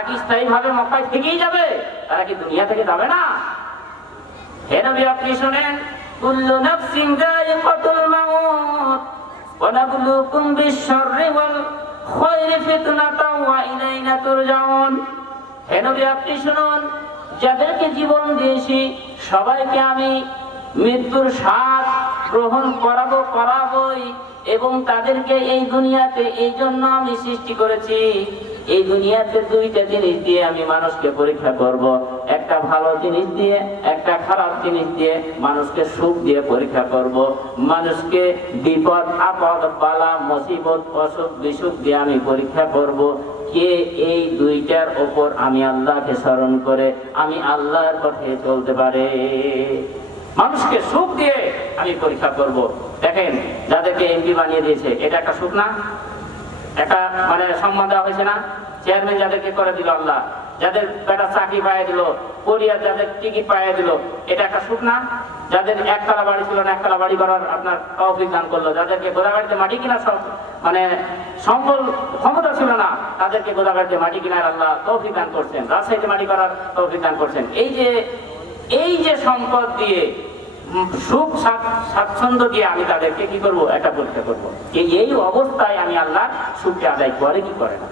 তারা কি স্থায়ীভাবে মক্কায় থেকেই যাবে? তারা কি দুনিয়া থেকে যাবে না? হে নবী, আপনি শোনেন, কুল্লু নাফসিন যায়িকাতুল মাউত ওয়া নাবলুকুম বিশ-শাররি ওয়াল খায়রি ফিতনাতাও ওয়া ইলাইনা তুরজাউন। হে নবী, আপনি শুনুন, যাদেরকে জীবন দিয়েছি সবাইকে আমি মৃত্যুর স্বাদ গ্রহণ করাবই, এবং তাদেরকে এই দুনিয়াতে এই জন্য আমি সৃষ্টি করেছি। এই দুনিয়াতে দুইটা জিনিস দিয়ে আমি মানুষকে পরীক্ষা করব, একটা ভালো জিনিস দিয়ে, একটা খারাপ জিনিস দিয়ে। মানুষকে সুখ দিয়ে পরীক্ষা করব, মানুষকে বিপদ আপদ বালা মুসিবত অসুখ বিসুখ দিয়ে আমি পরীক্ষা করব। কে এই দুইটার ওপর আমি আল্লাহকে স্মরণ করে আমি আল্লাহর পথে চলতে পারে। মানুষকে সুখ দিয়ে আমি পরীক্ষা করব। দেখেন, যাদেরকে এমপি বানিয়ে দিয়েছে, এটা একটা সুখ না? একটা মানে সম্মান দেওয়া হয়েছে না? চেয়ারম্যান যাদেরকে করে দিল আল্লাহ, যাদের একটা চাকরি পাইয়ে দিল, পরিবার যাদের টিকিট পাইয়ে দিল, এটা একটা সুখ না? যাদের একতলা বাড়ি ছিল না, একতলা বাড়ি করার আপনার তৌফিক দান করলো। যাদেরকে গোদাগাড়িতে মাটি কিনার সব মানে সম্বল ক্ষমতা ছিল না, তাদেরকে গোদাগাড়িতে মাটি কিনার আল্লাহ তৌফিক দান করছেন, রাজশাহীতে মাটি করার তৌফিক দান করছেন। এই যে সম্পদ দিয়ে, সুখ স্বাচ্ছন্দ্য দিয়ে আমি তাদেরকে কি করবো? একটা পরীক্ষা করবো। এই অবস্থায় আমি আল্লাহর সুখকে আদায় করে কি করে না।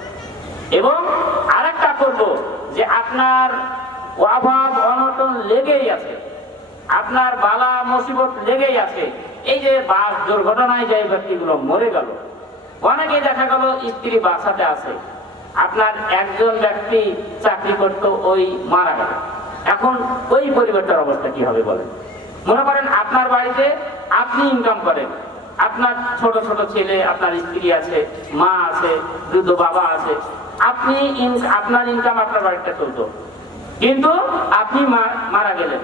এবং আরেকটা করব, যে আপনার অভাব অনটন লেগেই আছে, আপনার বালা মুসিবত লেগেই আছে। এই যে বাস দুর্ঘটনায় যে ব্যক্তিগুলো মরে গেল, অনেকে দেখা গেল স্ত্রী বাসাতে আছে, আপনার একজন ব্যক্তি চাকরি করত, ওই মারা গেল। এখন ওই পরিবারটার অবস্থা কি হবে বলেন? মনে করেন আপনার বাড়িতে আপনি ইনকাম করেন, আপনার ছোট ছোট ছেলে, আপনার স্ত্রী আছে, মা আছে, বৃদ্ধ বাবা আছে, আপনার ইনকাম আপনার বাড়িতে চলতো, কিন্তু আপনি মারা গেলেন।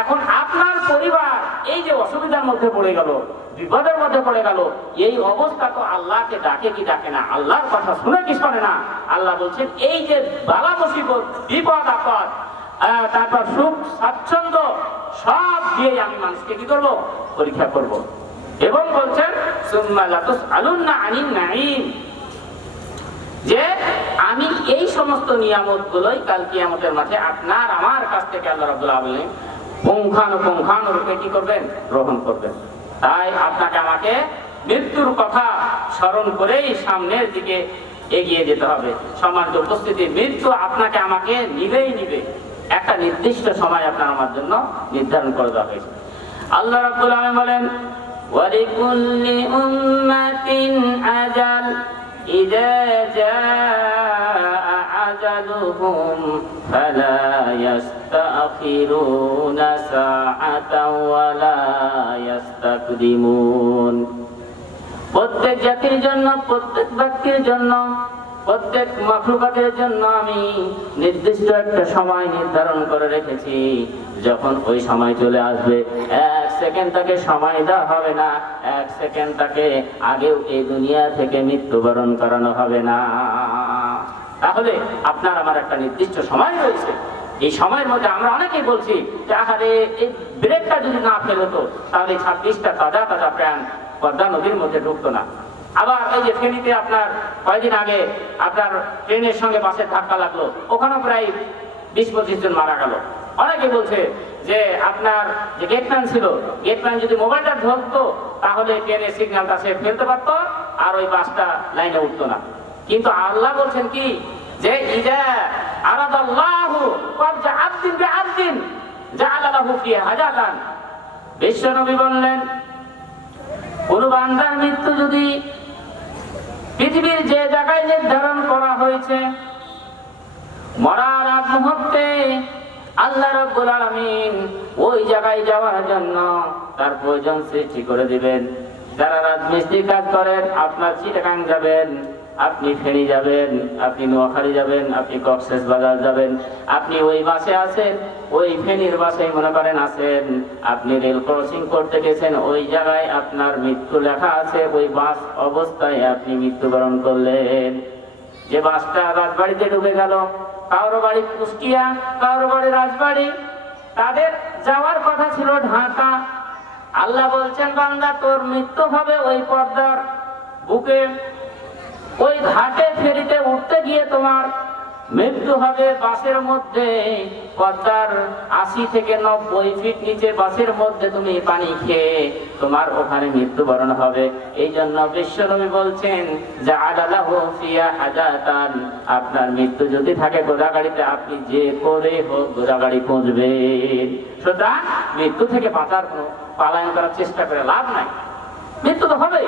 এখন আপনার পরিবার এই যে অসুবিধার মধ্যে পড়ে গেল, বিপদের মধ্যে পড়ে গেল, এই অবস্থা তো আল্লাহকে ডাকে কি ডাকে না? আল্লাহর কথা শুনে কি শোনে না? আল্লাহ বলছেন, এই যে বালা মুসিবত, বিপদ আপদ, তারপর সুখ স্বাচ্ছন্দ্য সব দিয়ে আমি মানুষকে কি করবো? পরীক্ষা করব। এবং বলছেন সুম্মা লাতুসআলুন্না আনিন নাঈম, যে আমি এই সমস্ত নিয়ামত গুলোই কাল কিয়ামতের মাঠে আপনার আমার কাছ থেকে আল্লাহ রাব্বুল আলামিন পুঙ্খানুপুঙ্খানুরূপে কি করবেন? গ্রহণ করবেন। তাই আপনাকে আমাকে মৃত্যুর কথা স্মরণ করেই সামনের দিকে এগিয়ে যেতে হবে। সম্মানিত উপস্থিতি, মৃত্যু আপনাকে আমাকে নিবেই নিবে। একটা নির্দিষ্ট সময় আপনার আমার জন্য নির্ধারণ করে দেওয়া হয়েছে। আল্লাহ রাব্বুল আলামিন বলেন, ওয়ালিকুল্লি উম্মাতিন আজাল ইযা জাআ আজালুহুম ফালা ইস্তাখিরুনা সাআতাও ওয়ালা ইস্তাকদিমুন। প্রত্যেক জাতির জন্য, প্রত্যেক ব্যক্তির জন্য, প্রত্যেক মাখলুকাতের জন্য আমি নির্দিষ্ট একটা সময় নির্ধারণ করে রেখেছি। যখন ওই সময় চলে আসবে, এক সেকেন্ড তাকে সময় দেওয়া হবে না, এক সেকেন্ড তাকে আগেও এই দুনিয়া থেকে মৃত্যুবরণ করানো হবে না। তাহলে আপনার আমার একটা নির্দিষ্ট সময় রয়েছে। এই সময়ের মধ্যে আমরা অনেকেই বলছি যে আহারে, এই ব্রেকটা যদি না ফেল হতো তাহলে 26টা তাজা তাজা প্রাণ পদ্মা নদীর মধ্যে ঢুকতো না। আবার এই যে ফেনীতে আপনার কয়েকদিন আগে আপনার ট্রেনের সঙ্গে বাসের ধাক্কা লাগলো, ওখানে প্রায় 20-25 জন মারা গেল। অনেকে বলছে যে আপনার যে গেটম্যান ছিল, গেটম্যান যদি মোবাইলটা ধরতো তাহলে ট্রেনের সিগন্যালটা সে ফেলতে পারতো, আর ওই বাসটা লাইনে উঠতো না। কিন্তু আল্লাহ বলছেন কি, যে ইযা আরাদাল্লাহু কবজা আবদিন বিআবদিন জাআলা লাহু ফিহা হাজাতান। বিশ্বনবী বললেন, কোন বান্দার মৃত্যু যদি পৃথিবীর যে জায়গায় নির্ধারণ করা হয়েছে, মরার আগ মুহূর্তে আল্লাহ রাব্বুল আলামিন ওই জায়গায় যাওয়ার জন্য তার প্রয়োজন সৃষ্টি করে দিবেন। যারা রাজমিস্ত্রি কাজ করেন, আপনার চিটাগাং যাবেন, আপনি ফেনী যাবেন, আপনি নোয়াখালী যাবেন, আপনি কক্সবাজার যাবেন, আপনি ওই বাসে আছেন, ওই ফেনীর বাসে মনে করেন আছেন, আপনি রেল ক্রসিং করতে গেছেন, ওই জায়গায় আপনার মৃত্যু লেখা আছে, ওই বাস অবস্থায় আপনি মৃত্যুবরণ করলেন। যে বাসটা রাজবাড়িতে ঢুকে গেল, কারো বাড়ি কুষ্টিয়া, কারো বাড়ি রাজবাড়ি, তাদের যাওয়ার কথা ছিল ঢাকা। আল্লাহ বলছেন, বান্দা তোর মৃত্যু হবে ওই পদ্মার বুকে, ওই ঘাটে ফেরিতে উঠতে গিয়ে তোমার মৃত্যু হবে বাসের মধ্যে, পদ্মার ৮০ থেকে ৯০ ফিট নিচে বাসের মধ্যে তুমি পানি খেয়ে তোমার ওখানে মৃত্যুবরণ হবে। এই জন্য বিশ্বনবী বলছেন যে আদালাহু ফিয়া হাদাতান, আপনার মৃত্যু যদি থাকে গোদাগাড়িতে, আপনি যে করে হোক গোদাগাড়ি পৌঁছবেন। সুতরাং মৃত্যু থেকে বাঁচার পলায়ন করার চেষ্টা করে লাভ নাই, মৃত্যু তো হবেই।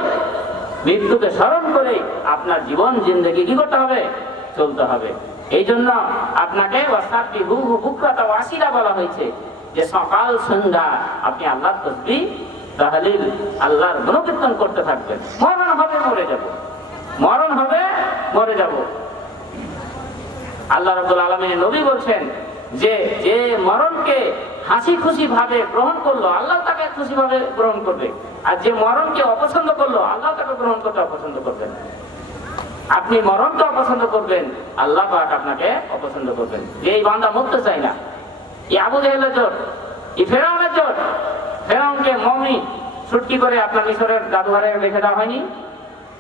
মৃত্যুকে স্মরণ করে আপনার জীবন জিন্দেগি কি করতে হবে? চলতে হবে। এই জন্য আপনাকে ওয়াসাবিহুহু বুকরাতা ওয়া আসিলা বলা হয়েছে, যে সকাল সন্ধ্যা আপনি আল্লাহর তাসবিহ তাহলিল আল্লাহর গুণকীর্তন করতে থাকবেন। মরণ হবে, মরে যাব, মরণ হবে, মরে যাব। আল্লাহ রাব্বুল আলামিনের নবী বলছেন যে যে মরণকে হাসি খুশি ভাবে গ্রহণ করলো, আল্লাহ তাকে খুশি ভাবে গ্রহণ করবে, আর যে মরণকে অপছন্দ করলো, আল্লাহ তাকে গ্রহণ করতে অপছন্দ করবেন। আপনি মরণকে অপছন্দ করবেন, আল্লাহ পাক আপনাকে অপছন্দ করবেন। যে এই বান্দা মরতে চাই না, এই আবু জাহেলের জোট, এই ফেরাউনের জোট, ফেরাউনকে মমি ছুটকি করে আপনার মিশরের জাদুঘরে রেখে দেওয়া হয়নি?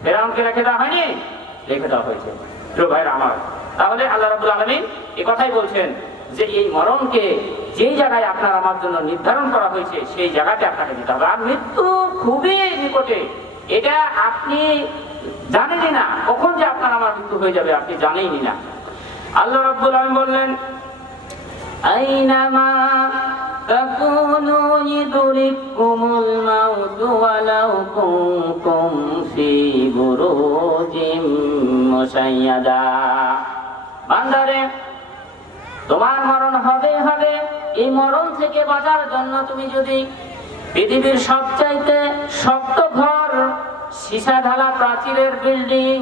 ফেরাউনকে রেখে দেওয়া হয়নি? রেখে দেওয়া হয়েছে। প্রিয় ভাইরা আমার, তাহলে আল্লাহ রাব্বুল আলামিন এই কথাই বলছেন যে এই মরণকে যেই জায়গায় আপনার আমার জন্য নির্ধারণ করা হয়েছে সেই জায়গাতে আপনাকে যেতে হবে। আর মৃত্যু খুবই নিকটে, এটা আপনি জানেনই না কখন যে আপনার আমার মৃত্যু হয়ে যাবে, আপনি জানেনই না। আল্লাহ রাব্বুল আলামিন বললেন আইনামা তাকুনু ইদরিকুমুল মাউতু ওয়ালাউ কুনতুম ফি বুরুজিম মুশাইয়াদা। বান্দারে, তোমার মরণ হবে হবে। এই মরণ থেকে বাঁচার জন্য তুমি যদি পৃথিবীর সবচাইতে শক্ত ঘর, সীসা ঢালা প্রাচীরের বিল্ডিং,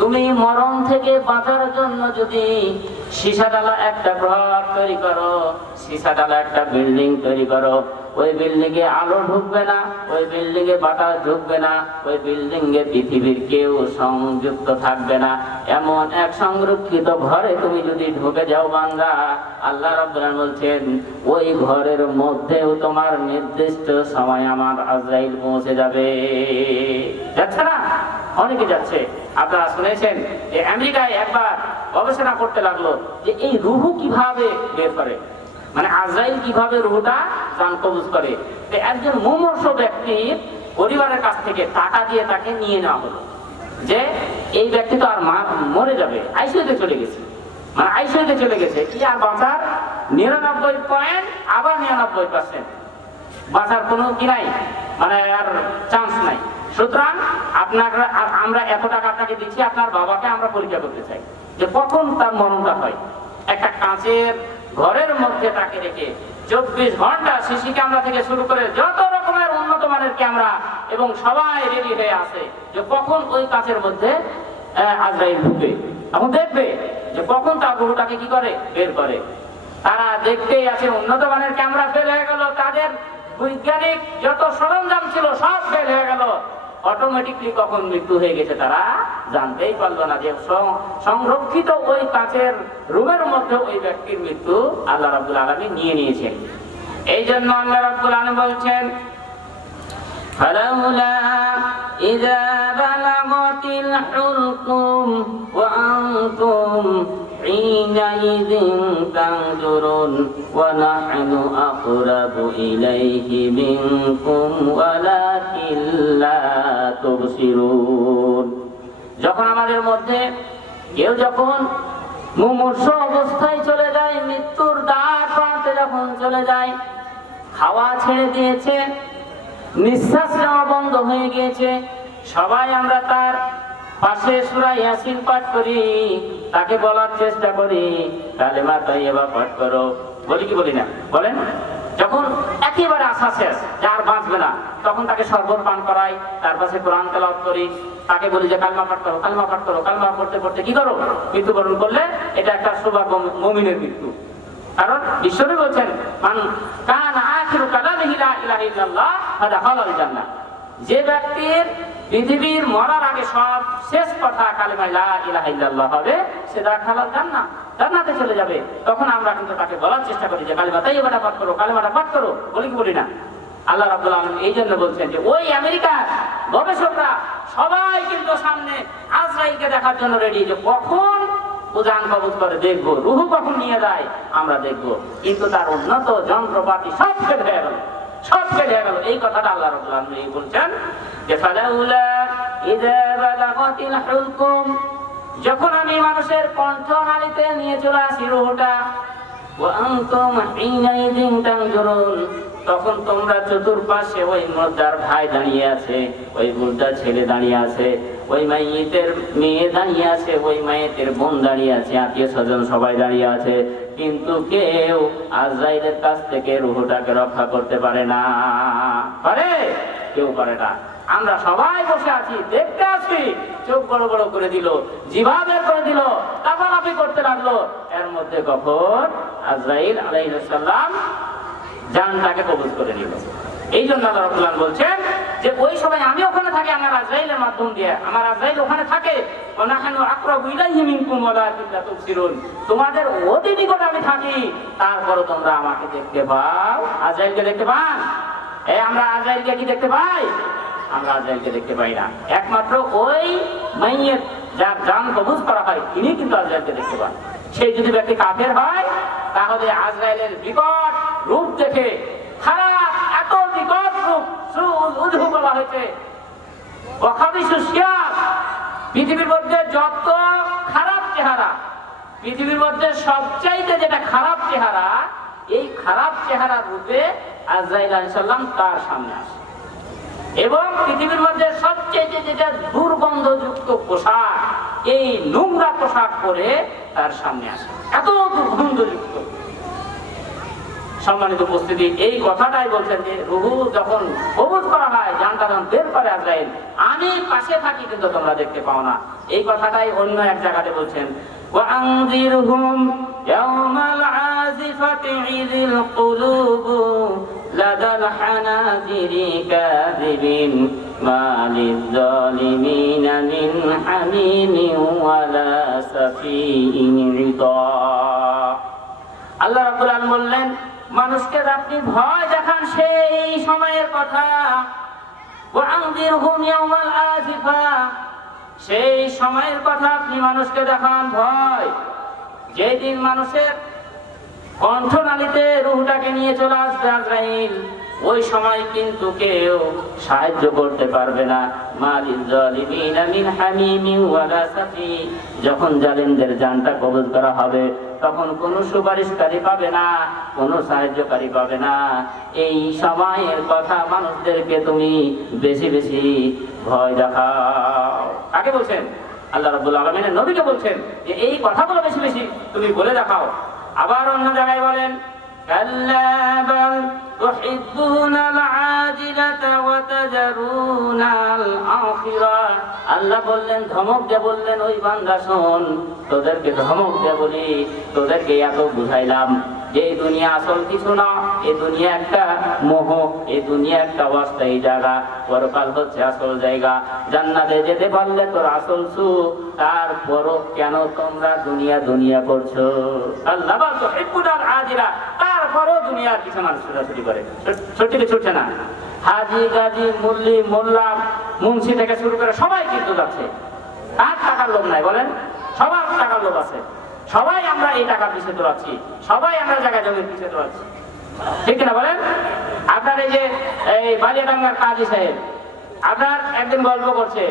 তুমি মরণ থেকে বাঁচার জন্য যদি সীসা ঢালা একটা ঘর তৈরি করো, সীসা ঢালা একটা বিল্ডিং তৈরি করো, ওই বিল্ডিং এ আলো ঢুকবে না, ওই বিল্ডিং এ বাতাস ঢুকবে না, ওই বিল্ডিং এ পৃথিবীর কেউ সংযুক্ত থাকবে না, এমন এক সংরক্ষিত ঘরে তুমি যদি ঢুকে যাও বান্দা, আল্লাহ রাব্বুল আলামিন বলছেন ওই ঘরের মধ্যেও তোমার নির্দিষ্ট সময় আমার আজরাইল পৌঁছে যাবে। যাচ্ছে না? অনেকে যাচ্ছে। আপনারা শুনেছেন যে আমেরিকায় একবার গবেষণা করতে লাগলো যে এই রুহু কিভাবে বের করে, মানে আজরাইল কিভাবে রুহুটা জান কবজ করে। একজন মুমূর্ষু ব্যক্তির পরিবারের কাছ থেকে টাকা দিয়ে তাকে নিয়ে নেওয়া হলো, যে এই ব্যক্তি তো আর মরে যাবে, আইসিইউতে চলে গেছে, মানে আইসিইউতে চলে গেছে, কি আর বাঁচার 99 আবার 99% বাঁচার কোনো কি নাই, মানে আর চান্স নাই। সুতরাং আমরা এত টাকা আপনাকে দিচ্ছি, আপনার বাবাকে আমরা পরীক্ষা করতে চাই যে কখন তার মরণটা হয়। একটা কাঁচের ঘরের মধ্যে তাকে রেখে 24 ঘন্টা সিসি ক্যামেরা থেকে শুরু করে যত রকমের উন্নত মানের ক্যামেরা এবং সবাই রেডি হয়ে আছে যে কখন ওই কাঁচের মধ্যে আজরাইল ঢুকে এবং দেখবে যে কখন তার রূহটাকে কি করে, বের করে। তারা দেখতেই আছে, উন্নত মানের ক্যামেরা ফেল হয়ে গেল, তাদের বৈজ্ঞানিক যত সরঞ্জাম ছিল সব ফেল হয়ে গেল, অটোমেটিকলি কখন মৃত্যু হয়ে গেছে তারা জানতেই পারলো না, যে সংরক্ষিত ওই কাঁচের রুমের মধ্যে ওই ব্যক্তির মৃত্যু আল্লাহ রাব্বুল আলামিন নিয়ে নিয়েছেন। এই জন্য আল্লাহ রাব্বুল আলামিন বলছেন ফালাউলা ইযা বালাগাতিল হুলকুম ওয়া আনতুম হিনাইযিন তানজুরুন ওয়া নাহনু আকরাবু ইলাইহি মিনকুম ওয়ালাকিন লা তুবসিরুন। যখন আমাদের মধ্যে কেউ যখন মুমূর্ষু অবস্থায় চলে যায়, মৃত্যুর দ্বার প্রান্তে যখন চলে যায়, খাওয়া ছেড়ে দিয়েছে, নিঃশ্বাস নেওয়া বন্ধ হয়ে গিয়েছে, সবাই আমরা তার পাশে সূরা ইয়াসিন পাঠ করি, তাকে বলার চেষ্টা করি কালেমা তাইয়্যিবা পাঠ করো, বলি কি বলি না? বলেন। যখন একেবারে আশা শেষ, যার বাঁচবে না, তখন তাকে শরবত পান করাই, তার পাশে কোরআন তেলাওয়াত করি, তাকে বলি যে কালমা পাঠ করো, কালমা পাঠ করো। কালমা পড়তে পড়তে কি করো? মৃত্যুবরণ করলে এটা একটা সৌভাগ্য মুমিনের মৃত্যু। কারণ বিশ্বনবী বলছেন মান কানা আখিরু কালামিহি লা ইলাহা ইল্লাল্লাহ ফাদাখালাল জান্নাহ, যে ব্যক্তির পৃথিবীর মরার আগে সব শেষ কথা কালেমা লা ইলাহা ইল্লাল্লাহ হবে, সে দাখালাল জান্নাহ, জান্নাতে চলে যাবে। তখন আমরা কিন্তু তাকে বলার চেষ্টা করি যে কালেমা তাইয়্যিবাটা পাঠ করো, কালেমাটা পাঠ করো, বলি কি বলি না? আল্লাহ রাব্বুল আলামিন এই জন্য বলছেন যে ওই আমেরিকার গবেষকরা সবাই কিন্তু সামনে আজরাইলকে দেখার জন্য রেডি, যে কখন ও জান কবজ করে দেখবো, রুহু কখন নিয়ে যায় আমরা দেখবো, কিন্তু তার উন্নত যন্ত্রপাতি সব কেটে হয়ে গেল, সব কেটে হয়ে গেল। এই কথাটা আল্লাহ রাব্বুল আলামিন বলছেন যে ফালাউলা ইযা বালাগাতিল হুলকুম, যখন আমি মানুষের কণ্ঠনালীতে নিয়ে চলে আসি রুহটা, ওয়া আনতুম হিনাইযিন তানজুরুন, তখন তোমরা চতুর্পাশে ওই মুর্দার ভাই দাঁড়িয়ে আছে, ওই মুর্দার ছেলে দাঁড়িয়ে আছে, ওই মাইয়িতের মেয়ে দাঁড়িয়ে আছে, ওই মাইয়িতের বোন দাঁড়িয়ে আছে, আত্মীয় স্বজন সবাই দাঁড়িয়ে আছে, কিন্তু কেউ আজরাইলের কাছ থেকে রূহটাকে রক্ষা করতে পারে না। পারে? কেউ পারে না। আমরা সবাই বসে আছি, দেখতে আছি, চোখ বড় বড় করে দিল, জিহ্বা বের করে দিল, লাফালাফি করতে লাগলো, এর মধ্যে কখন আজরাইল আলাইহিস সালাম জানটাকে কবজ করে নিল। এই জন্য আল্লাহ রাব্বুল আলামিন বলছেন যে ওই সময় আমি ওখানে থাকি, আমার আজরাইলের মাধ্যম দিয়ে, আমার আজরাইল ওখানে থাকে, ওয়া নাহনু আকরাবু ইলাইহি মিনকুম ওয়ালাকিন লা তুবসিরুন, তোমাদের অতি নিকটে আমি থাকি, তারপরও তোমরা আমাকে দেখতে পাও। আজরাইলকে দেখতে পান? আমরা আজরাইলকে কি দেখতে পাই? আমরা আজরাইলকে দেখতে পাই না। একমাত্র ওই মাইয়িত যার জান কবজ করা হয় তিনি কিন্তু আজরাইলকে দেখতে পান। সেই যদি ব্যক্তি কাফের হয় তাহলে আজরাইলের বিকট রূপ দেখে, খারাপ এত বিকট রূপ, উযহু বলা হয়েছে, পৃথিবীর মধ্যে যত খারাপ চেহারা, পৃথিবীর মধ্যে সবচাইতে যেটা খারাপ চেহারা, এই খারাপ চেহারার রূপে আজরাইল আলাইহিস সালাম তার সামনে আসে। এবং পৃথিবীর মধ্যে সবচেয়ে যেটা দুর্গন্ধযুক্ত পোশাক, এই নোংরা পোশাক পরে তার সামনে আসে, এত দুর্গন্ধযুক্ত। সম্মানিত উপস্থিতি, এই কথাটাই বলছেন যে রূহু যখন কবজ করা হয়, জানটা যখন বের করে আজরাইল, আমি পাশে থাকি কিন্তু তোমরা দেখতে পাও না। এই কথাটাই অন্য এক জায়গাতে বলছেন, ওয়া আনযিরহুম ইয়াওমাল আজিফাতি ইযিল কুলুবু লাদাল হানাজিরি কাযিবিন মা লিয-যালিমিনা মিন হামিমিন ওয়ালা সাফীইন ইতা। আল্লাহ রাব্বুল আলামিন বললেন, মানুষকে আপনি ভয় দেখান সেই সময়ের কথা, ওয়া আনযিরহুম ইয়াওমাল আজিফা, সেই সময়ের কথা আপনি মানুষকে দেখান ভয়, যেদিন মানুষের কণ্ঠনালীতে রূহটাকে নিয়ে চলে আসবে আজরাইল, ওই সময় কিন্তু কেউ সাহায্য করতে পারবে না। মালিয-যালিমিনা মিন হামিমিন ওয়ালা সাফী, যখন জালিমদের জানটা কবজ করা হবে তখন কোনো সুপারিশকারী পাবে না, কোনো সাহায্যকারী পাবে না। এই সময়ের কথা মানুষদেরকে তুমি বেশি বেশি ভয় দেখাও। কাকে বলছেন? আল্লাহ রাব্বুল আলামিনের নবীকে বলছেন যে এই কথাগুলো বেশি বেশি তুমি বলে দেখাও। আবার অন্য জায়গায় বলেন, কাল্লা বাল তুহিব্বুনাল আজিলাতা ওয়া তাযারুনাল আখিরাহ। আল্লাহ বললেন, ধমক দিয়ে বললেন, ওই বান্দা শোন, তোদেরকে ধমক দিয়ে বলি, তোদেরকে এত বুঝাইলাম যে এই দুনিয়া আসল কিছু না, এই দুনিয়া একটা মোহ, এই দুনিয়া একটা অস্থায়ী জায়গা, পরকাল হচ্ছে আসল জায়গা। জান্নাতে যেতে পারলে তোর আসল সুখ, তারপরও কেন তোমরা দুনিয়া দুনিয়া করছো? আল্লাহ বল তুহিব্বুনাল আজিলা, তারপরও দুনিয়ার কিছু মানুষ ছুটাছুটি করে, ছুটতে ছুটছে না। হাজি গাজী মুল্লি মোল্লা মুন্সি থেকে শুরু করে সবাই কিন্তু যাচ্ছে। আর টাকার লোভ নাই বলেন? সবার টাকার লোভ আছে, সবাই আমরা এই টাকা পিছিয়ে দৌড়াচ্ছি, সবাই আমরা জায়গা জমির পিছিয়ে দৌড়াচ্ছি, ঠিক না বলেন? আপনার এই যে এই বালিয়াডাঙ্গার কাজী সাহেব আপনার একদিন গল্প করছে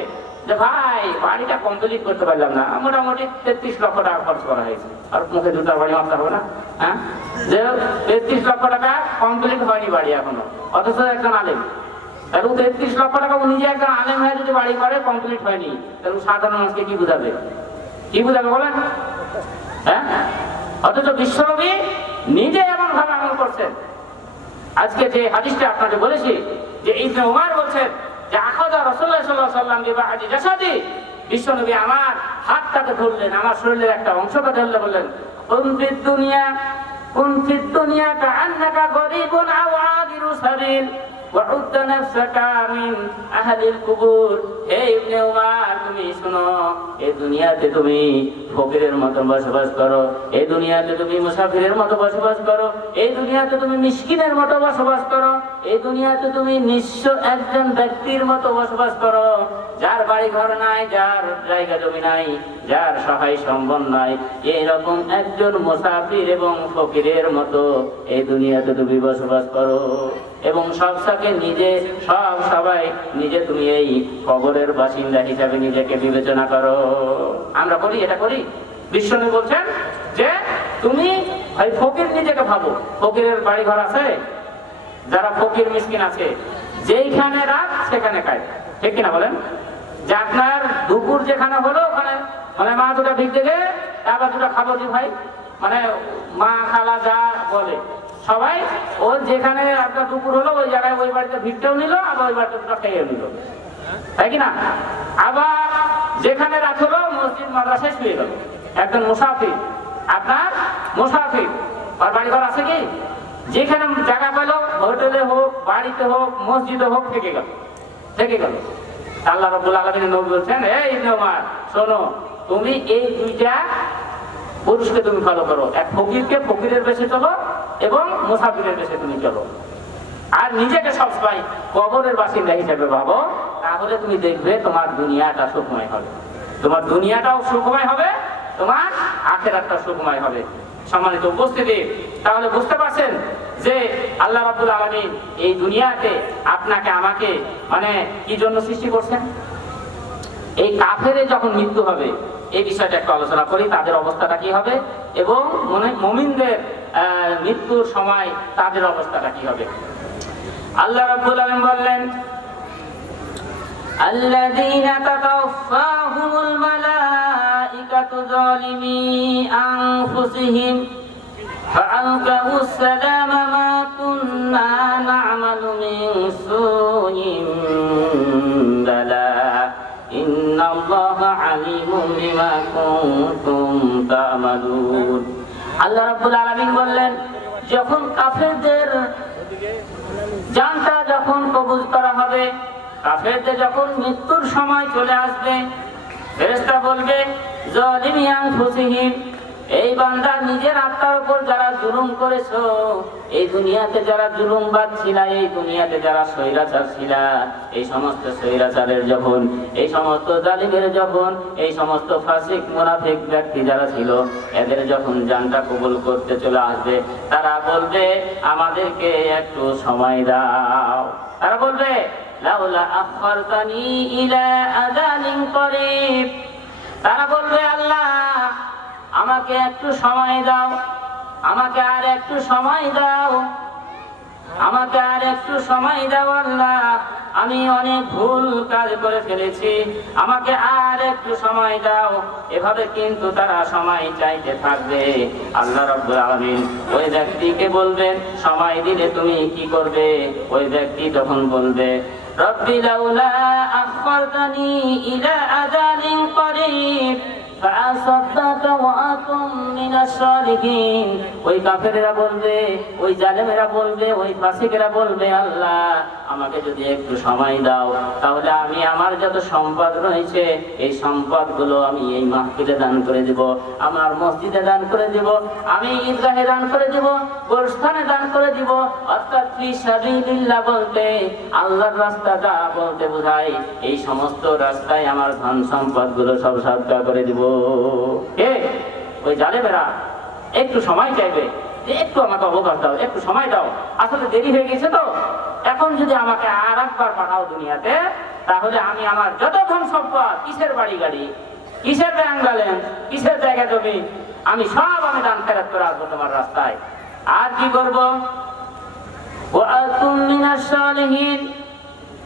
যে ভাই বাড়িটা কমপ্লিট করতে পারলাম না, মোটামুটি 33 লক্ষ টাকা খরচ করা হয়েছে। আর মুখে দুটার বাড়ি মারতে হবে না? হ্যাঁ, যে 33 লক্ষ টাকা কমপ্লিট হয়নি বাড়ি এখনো, অথচ একজন আলেম। তাহলে 33 লক্ষ টাকা নিজে একজন আলেম হয়ে যদি বাড়ি করে কমপ্লিট হয়নি, তাহলে সাধারণ মানুষকে কি বুঝাবে? কি বুঝাবে বলেন? হ্যাঁ, অথচ বিশ্বনবী নিজে এমন ভাবে আমল করছেন। আজকে যে হাদিসটা আপনাকে বলেছি যে ইবনে উমর বলছেন যে আখাযা রাসূলুল্লাহ সাল্লাল্লাহু আলাইহি ওয়াসাল্লাম বিবাদি জাসাদি, বিশ্বনবী আমার হাতটাকে ধরলেন, আমার শরীরের একটা অংশকে ধরলে বললেন, কুন ফিদ দুনিয়া কাআন্নাকা গরীবুন আও আবিরু সাবিল ওয়া উদ্দা নাফসাকা মিন আহলিল কুবুর। হে ইবনে উমর, তুমি শুনো, এই দুনিয়াতে তুমি ফকিরের মতো বসবাস করো, এই দুনিয়াতে তুমি মুসাফিরের মতো বসবাস করো, এই দুনিয়াতে তুমি মিসকিনের মতো বসবাস করো, এই দুনিয়াতে তুমি নিঃস্ব একজন ব্যক্তির মতো বসবাস করো, যার বাড়ি ঘর নাই, যার জায়গা জমি নাই, যার সহায় সম্বল নাই, এইরকম একজন মুসাফির এবং ফকিরের মতো এই দুনিয়াতে তুমি বসবাস করো। এবং সবসাকে নিজে সবাই নিজে তুমি এই কবরের বাসিন্দা হিসাবে নিজেকে বিবেচনা করো। আমরা করি, এটা করি। বিশ্বনবী বলছেন যে তুমি ভাই ফকির নিজেকে ভাবো। ফকিরের বাড়ি ঘর আছে, যারা ফকির মিসকিন আছে, যেইখানে রাত সেখানে খায়, ঠিক কিনা বলেন? যে আপনার দুপুর যেখানে হলো ওখানে মানে মা দুটা ভিড় থেকে আবার দুটা খাবো যে ভাই, মানে মা খালা যা বলে সবাই ও যেখানে আপনার দুপুর হলো ওই জায়গায় ওই বাড়িতে ভিড়টাও নিল, আবার ওই বাড়িতে দুটা খেয়ে নিল, তাই কিনা? আবার যেখানে রাত হলো মসজিদ মাদ্রাসায় শুয়ে গেল। একজন মুসাফির, আপনার মুসাফির, আর বাড়ি ঘর আছে কি? যেখানে জায়গা পেল, হোটেলে হোক, বাড়িতে হোক, মসজিদে হোক, থেকে গেল। আল্লাহ রাব্বুল আলামিন নবী বলছেন, এই ইবনে ওমর শোনো, তুমি এই দুইটা পুরুষকে তুমি ফলো করো, এক ফকিরকে ফকিরের বেশে চলো এবং মুসাফিরের বেশে তুমি চলো, আর নিজেকে সবসময় কবরের বাসিন্দা হিসেবে ভাবো। তাহলে তুমি দেখবে তোমার দুনিয়াটা সুখময় হবে, তোমার দুনিয়াটাও সুখময় হবে, তোমার আখিরাতটা সুখময় হবে। সম্মানিত উপস্থিতি, তাহলে বুঝতে পারছেন যে আল্লাহ রাব্বুল আলামিন এই দুনিয়াতে আপনাকে আমাকে মানে কি জন্য সৃষ্টি করছেন? এই কাফেরে যখন মৃত্যু হবে এই বিষয়টা একটু আলোচনা করি, তাদের অবস্থাটা কি হবে এবং মুমিনদের মৃত্যুর সময় তাদের অবস্থাটা কি হবে। আল্লাহ রাব্বুল আলামিন বললেন, আল্লাযীনা তাতাওফাহুমুল মালাইকাতু যালিমি আনফুসিহিম ফাআলকাউস সালামা মা কুন্না না'মালু মিন সুইন বালা ইন্নাল্লাহা আলিমুম বিমা কুনতুম তা'মালুন। আল্লাহ রাব্বুল আলামিন বললেন, যখন কাফেরদের জানটা যখন কবুল করা হবে, কাফেরদের যখন মৃত্যুর সময় চলে আসবে, ফেরেশতা বলবে, যালিমি আনফুসিহিম, এই বান্দা নিজের আত্মার উপর যারা জুলুম করেছো, এই দুনিয়াতে যারা জুলুমবাজ ছিলা, এই দুনিয়াতে যারা স্বৈরাচার ছিলা, এই সমস্ত স্বৈরাচারের যখন, এই সমস্ত জালিমের যখন, এই সমস্ত ফাসিক মুনাফিক ব্যক্তি যারা ছিল, এদের যখন জানটা কবুল করতে চলে আসবে, তারা বলবে, আমাদেরকে একটু সময় দাও। তারা বলবে, লাউলা আখারতানি ইলা আজালিন করিব, তারা বলবে, আল্লাহ আমাকে একটু সময় দাও, আমাকে আর একটু সময় দাও, আমাকে আর একটু সময় দাও আল্লাহ, আমি অনেক ভুল কাজ করে ফেলেছি, আমাকে আর একটু সময় দাও। এভাবে কিন্তু তারা সময় চাইতে থাকবে। আল্লাহ রাব্বুল আলামিন ওই ব্যক্তিকে বলবেন, সময় দিলে তুমি কি করবে? ওই ব্যক্তি তখন বলবে, রব্বি লাউলা আখারতানি ইলা আজালিন করিব ফাআসাদদাকা ওয়া আকুম মিনাশ সালিহিন। ওই কাফেরেরা বলবে, ওই জালেমেরা বলবে, ওই ফাসিকেরা বলবে, আল্লাহ আমাকে যদি একটু সময় দাও, তাহলে আমি আমার যত সম্পদ রয়েছে এই সম্পদগুলো আমি এই মাহফিলে দান করে দিব, আমার মসজিদে দান করে দিব, আমি ঈদগাহে দান করে দিব, গোরস্থানে দান করে দিব। অর্থাৎ ফি সাবিলিল্লাহ বলতে আল্লাহর রাস্তা যা বলতে বোঝায়, এই সমস্ত রাস্তায় আমার ধন সম্পদগুলো সব সদকা করে দিব। ওই জালেমেরা একটু সময় চাইবে, একটু আমাকে অবকাশ দাও, একটু সময় দাও, আসলে দেরি হয়ে গেছে তো, এখন যদি আমাকে আর একবার পাঠাও দুনিয়াতে, তাহলে আমি আমার যত ধন সম্পদ, কিসের বাড়ি গাড়ি, কিসের ব্যাংক ব্যালেন্স, কিসের জায়গা জমি, আমি সব আমি দান ফেরত করে আসবো তোমার রাস্তায়। আর কি করবো? ওয়া আকুম মিনাশ সালিহিন,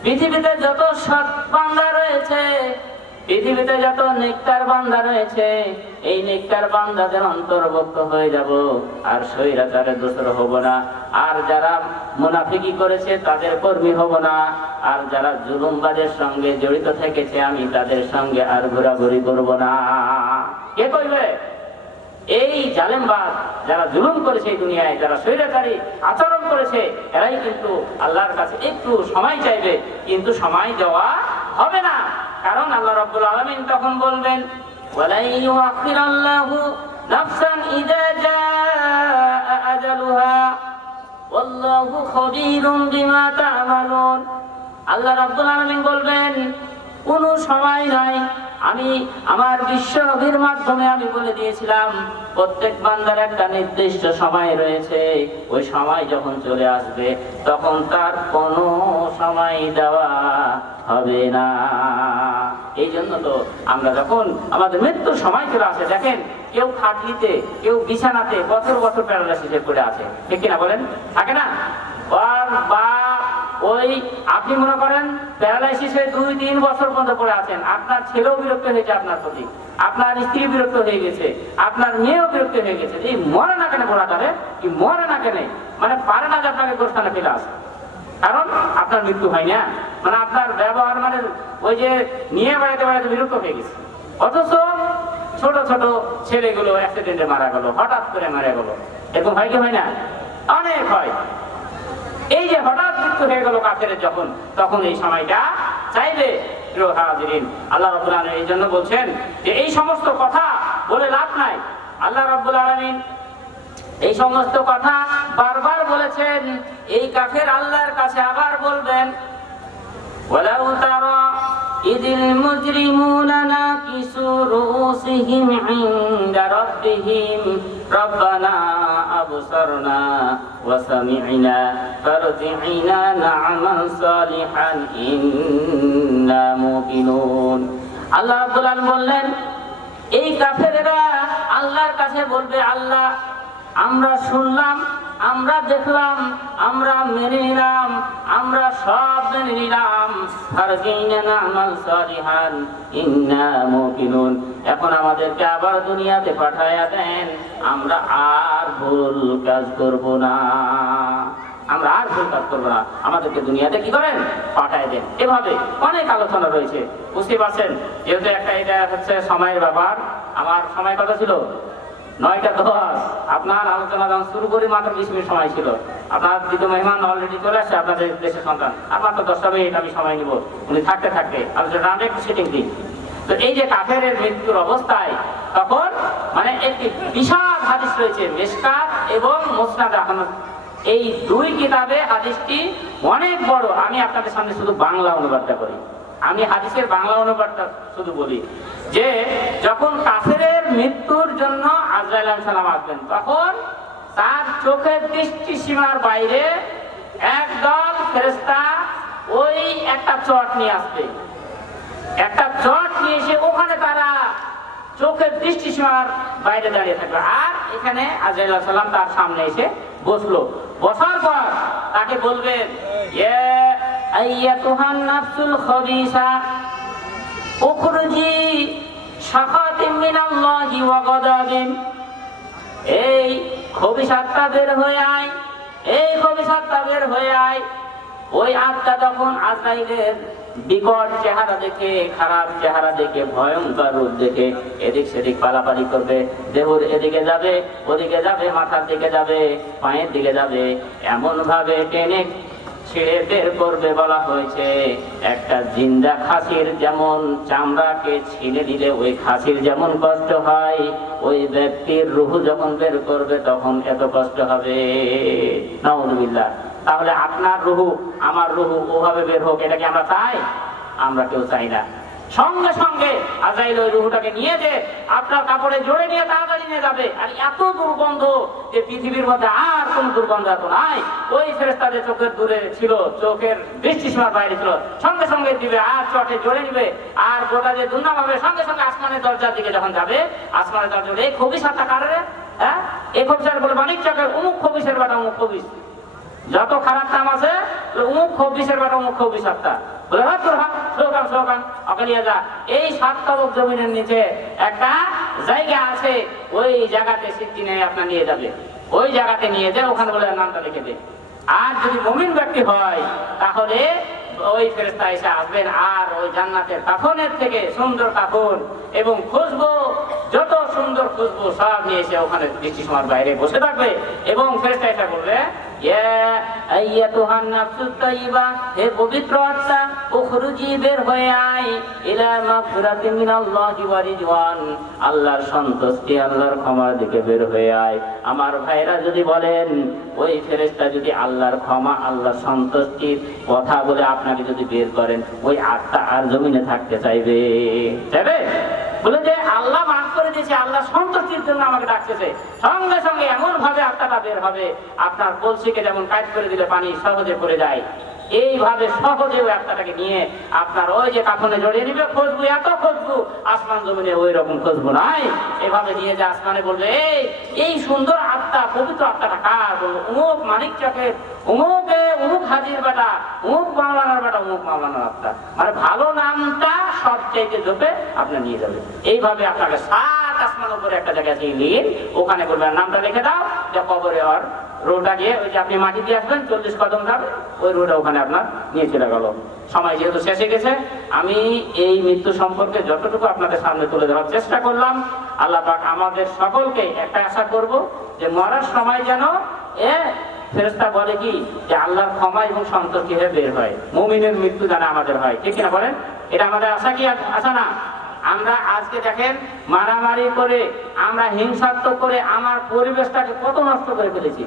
পৃথিবীতে যত সৎ বান্দা রয়েছে, পৃথিবীতে যত নেককার বান্দা রয়েছে, এই নেককার বান্দাদের অন্তর্ভুক্ত হয়ে যাব, আর স্বৈরাচারের দোসর হব না, আর যারা মুনাফিকি করেছে তাদের কর্মী হব না, আর যারা জুলুমবাজের সঙ্গে জড়িত থেকেছে আমি তাদের সঙ্গে আর ঘোরাঘুরি করব না। কে কইবে? এই জালেমবাজ যারা জুলুম করেছে এই দুনিয়ায়, যারা স্বৈরাচারী আচরণ করেছে, এরাই কিন্তু আল্লাহর কাছে একটু সময় চাইবে, কিন্তু সময় দেওয়া হবে না। কারণ আল্লাহ রাব্বুল আলামিন তখন বলবেন, ওয়ালা ইউআখিরাল্লাহু নাফসান ইযা জাআ আজালুহা ওয়াল্লাহু ওয়াল্লাহু খবীরুম বিমা তা'মালুন। আল্লাহ রাব্বুল আলামিন বলবেন, কোনো সময় নাই, আমি আমার বিশ্ব নবীর মাধ্যমে আমি বলে দিয়েছিলাম প্রত্যেক বান্দার একটা নির্দিষ্ট সময় রয়েছে, ওই সময় যখন চলে আসবে তখন তার কোনো সময় দেওয়া হবে না। এই জন্য তো আমরা যখন আমাদের মৃত্যুর সময় চলে আসে, দেখেন কেউ খাটলিতে, কেউ বিছানাতে বছর বছর প্যারালাইসিসে পড়ে আছে, ঠিক কিনা বলেন? থাকে না? বা ওই আপনি মনে করেন প্যারালাইসিসে 2-3 বছর পর্যন্ত পড়ে আছেন, আপনার ছেলেও বিরক্ত হয়েছে আপনার প্রতি, আপনার স্ত্রী বিরক্ত হয়ে গেছে, আপনার মেয়েও বিরক্ত হয়ে গেছে। এই মরে না কেন পড়া যাবে, কি মরে না কেন, মানে পারে না যে আপনাকে গোস্থানে ফেলে আসে, কারণ আপনার মৃত্যু হয় না, মানে আপনার ব্যবহার মানে ওই যে নিয়ে বেড়াতে বেড়াতে বিরক্ত হয়ে গেছে। অথচ ছোট ছোট ছেলেগুলো অ্যাক্সিডেন্টে মারা গেল, হঠাৎ করে মারা গেল, এরকম হয় কি হয় না? অনেক হয়। এই যে হঠাৎ মৃত্যু হয়ে গেল কাফেরের যখন, তখন এই সময়টা চাইবে হাজিরিন। আল্লাহ রাব্বুল আলামিন এই জন্য বলছেন যে এই সমস্ত কথা বলে লাভ নাই। আল্লাহ রাব্বুল আলামিন এই সমস্ত কথা বারবার বলেছেন, এই কাফের আল্লাহর কাছে আবার বলবেন, ওয়ালাউ তারা ইদিল মুজরিমুনা নাকিসু রুউসিহিম ইনদা রাব্বিহিম রব্বানা আবসারনা ওয়া সামি'না ফারজি'না না'মাল সালিহান ইন্না মুকিনুন। আল্লাহ রাব্বুল আলামিন বললেন, এই কাফেরেরা আল্লাহর কাছে বলবে, আল্লাহ আমরা শুনলাম, আমরা দেখলাম, আমরা মেনে নিলাম, আমরা সব মেনে নিলাম, ফারজি'না না'মাল সালিহান ইন্না মুকিনুন। এখন আমাদেরকে আবার দুনিয়াতে পাঠায়া দেন, আমরা আর ভুল কাজ করব না, আমরা আর ভুল কাজ করবো না, আমাদেরকে দুনিয়াতে কি করেন, পাঠায় দেন। এভাবে অনেক আলোচনা রয়েছে, বুঝতে পারছেন। যেহেতু একটা এটা হচ্ছে সময়ের ব্যাপার, আমার সময় কথা ছিল 9:10, আপনার আলোচনা যখন শুরু করি মাত্র 20 মিনিট সময় ছিল। আপনার দ্বিতীয় মেহমান অলরেডি চলে আসছে, আপনাদের দেশের সন্তান, আর মাত্র 10 মিনিট আমি সময় নিব, উনি থাকতে থাকতে আলোচনা একটু সেটিং দিন। তো এই যে কাফেরের মৃত্যুর অবস্থায় তখন মানে একটি বিশাল হাদিস রয়েছে, মিশকাত এবং মুসনাদ আহমদ, এই দুই কিতাবে হাদিসটি অনেক বড়। আমি আপনাদের সামনে শুধু বাংলা অনুবাদটা করি, আমি হাদিসের বাংলা অনুবাদটা শুধু বলি যে যখন কাফেরের মৃত্যুর জন্য আজরাইল আলাইহিস সালাম আসবেন, তখন তার চোখের দৃষ্টি সীমার বাইরে একদল ফেরেশতা ওই একটা চট নিয়ে আসবে, একটা চট নিয়ে এসে ওখানে তারা চোখের দৃষ্টি সীমার বাইরে দাঁড়িয়ে থাকবে। আর এখানে আজরাইল আলাইহিস সালাম তার সামনে এসে বসলো, বসার পর তাকে বলবেন, ইয়া আইয়াতুহান নাফসুল খাবিসা উখরুজি শাখাতিন মিনাল্লাহি ওয়া গাদাবিন। এই খবিস আত্মা বের হয়ে আয়, এই খবিস আত্মা বের হয়ে আয়। ওই আত্মা তখন আজরাইলের বিকট চেহারা দেখে, খারাপ চেহারা দেখে, ভয়ঙ্কর রূপ দেখে এদিক সেদিক পালাপালি করবে, দেহর এদিকে যাবে, ওদিকে যাবে, মাথার দিকে যাবে, পায়ের দিকে যাবে, এমন ভাবে টেনে ছিঁড়ে বের করবে। বলা হয়েছে একটা জিন্দা খাসির যেমন চামড়াকে ছিঁড়ে দিলে ওই খাসির যেমন কষ্ট হয়, ওই ব্যক্তির রূহ যখন বের করবে তখন এত কষ্ট হবে। নাউযুবিল্লাহ। তাহলে আপনার রূহ আমার রূহ ওভাবে বের হোক, এটা কি আমরা চাই? আমরা কেউ চাই না। সঙ্গে সঙ্গে আজরাইল ওই রূহটাকে নিয়ে যে আপনার কাপড়ে জড়ে নিয়ে তাড়াতাড়ি নিয়ে যাবে। আর এত দুর্গন্ধ যে পৃথিবীর মধ্যে আর কোন দুর্গন্ধ এত নাই। ওই ফেরেশতা যে চোখের দূরে ছিল, চোখের দৃষ্টি সীমার বাইরে ছিল, সঙ্গে সঙ্গে দিবে আর চটে জড়ে নিবে, আর গোটা যে দুর্নাম হবে সঙ্গে সঙ্গে আসমানের দরজার দিকে যখন যাবে, আসমানের দরজা এই খবিস আত্মা কারে, হ্যাঁ এই খবিসের বলে মানিক চকের অমুক খবিসের বেটা অমুক খবিস, যত খারাপ নাম আছে অমুক খবিসের বেটা অমুক খবিস আত্মা বলে স্লোগান স্লোগান অকালিয়া যা। এই 7 তবক জমিনের নিচে একটা জায়গা আছে, ওই জায়গাতে সিদ্দিনে আপনার নিয়ে যাবে, ওই জায়গাতে নিয়ে যায়, ওখানে বলে নামটা লিখে দে। আর যদি মুমিন ব্যক্তি হয় তাহলে ওই ফেরেশতা এসে আসবেন, আর ওই জান্নাতের কাফনের থেকে সুন্দর কাফন এবং খুশবু, যত সুন্দর খুশবু সব নিয়ে এসে ওখানে দৃষ্টি সীমার বাইরে বসে থাকবে। এবং ফেরেশতা এসে বলবে, ইয়া আইয়াতুহান নাফসুত তাইয়্যিবা, হে পবিত্র আত্মা, উখরুজি বের হয়ে আয় ইলা মাগফিরাতিন মিনাল্লাহি ওয়া রিদওয়ান, আল্লাহর সন্তুষ্টি আল্লাহর ক্ষমার দিকে বের হয়ে আয়। আমার ভাইরা যদি বলেন ওই ফেরেশতা যদি আল্লাহর ক্ষমা আল্লাহর সন্তুষ্টির কথা বলে আপনাকে যদি বের করেন, ওই আত্মা আর জমিনে থাকতে চাইবে? বলে যে আল্লাহ মাফ করে দিয়েছে, আল্লাহ সন্তুষ্টির জন্য আমাকে ডাকতেছে, সঙ্গে সঙ্গে এমন ভাবে আত্মাটা বের হবে, আপনার কলসিকে যেমন কাজ করে দিলে পানি সহজে পড়ে যায়, এইভাবে সহজে ওই আত্মাটাকে নিয়ে আপনার ওই যে কাফনে জড়িয়ে নিবে। খুশবু এত খুশবু, আসমান জমিনে ওই রকম খুশবু নাই। এভাবে নিয়ে যে আসমানে বলবে, এই সুন্দর আত্মা, পবিত্র আত্মাটা কার? বলবো অমুক মানিক চকের, অমুক হাজির বেটা, অমুক মাওলানার বেটা, অমুক মাওলানার আত্মা। মানে ভালো নামটা সব চাইতে জপে আপনি নিয়ে যাবে। এইভাবে আপনাকে 7 আসমান উপরে একটা জায়গায় নিয়ে ওখানে বলবেন নামটা লিখে দাও, যে কবরে আর রোডটা গিয়ে ওই যে আপনি মাটি দিয়ে আসবেন 40 কদম যাবে, ওই রোডটা ওখানে আপনার নিয়ে চলে গেল। সময় যেহেতু শেষ হয়ে গেছে, আমি এই মৃত্যু সম্পর্কে যতটুকু আপনাদের সামনে তুলে ধরার চেষ্টা করলাম, আল্লাহ পাক আমাদের সকলকে একটা আশা করব যে মরার সময় যেন ফেরেশতা বলে কি, যে আল্লাহর ক্ষমা এবং সন্তুষ্টি হয়ে বের হয়, মুমিনের মৃত্যু যেন আমাদের হয়। ঠিক কিনা বলেন? এটা আমাদের আশা কি আশা না? আমরা আজকে দেখেন মারামারি করে, আমরা হিংসাত্মক করে আমার পরিবেশটাকে কত নষ্ট করে ফেলেছি।